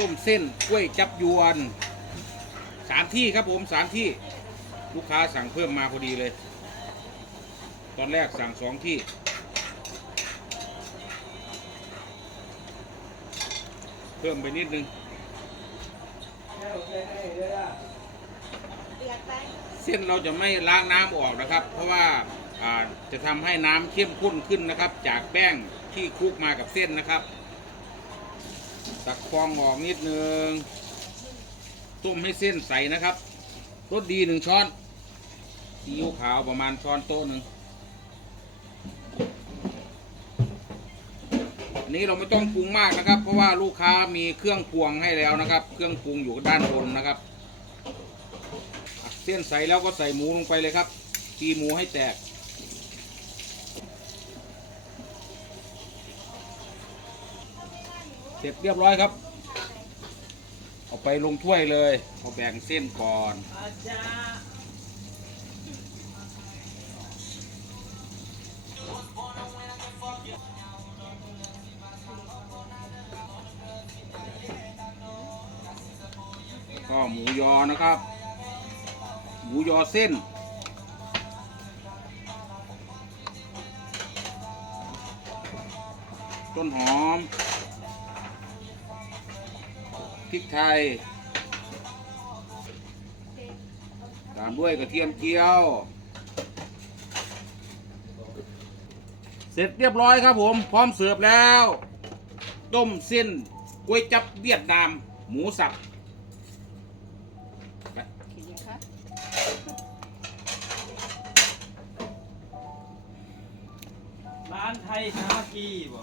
ต้มเส้นกล้วยจับยวนสามที่ครับผมสามที่ลูกค้าสั่งเพิ่มมาพอดีเลย ตอนแรกสั่งสองที่ เพิ่มไปนิดนึงเส้นเราจะไม่ล้างน้ำออกนะครับ เพราะว่าอ่าจะทำให้น้ำเข้มข้นขึ้นนะครับ จากแป้งที่คลุกมากับเส้นนะครับ ตักฟองออกนิดนึง ต้มให้เส้นใสนะครับรสดีหนึ่งช้อนซีอิ๊วขาวประมาณช้อนโต๊ะหนึ่งอันนี้เราไม่ต้องปรุงมากนะครับ เพราะว่าลูกค้ามีเครื่องพวงให้แล้วนะครับ เครื่องปรุงอยู่ด้านบนนะครับ เส้นใสแล้วก็ใส่หมูลงไปเลยครับตีหมูให้แตก ร็จเรียบร้อยครับ เอาไปลงถ้วยเลยเอาแบ่งเส้นก่อนก็หมูยอนะครับ หมูยอเส้นต้นหอม ริกไทย ตามด้วยกระเทียมเจียว เสร็จเรียบร้อยครับผม พร้อมเสิร์ฟแล้ว ต้มเส้นก๋วยจับเวียดนาม หมูสับไปร้านไทยชากีบ่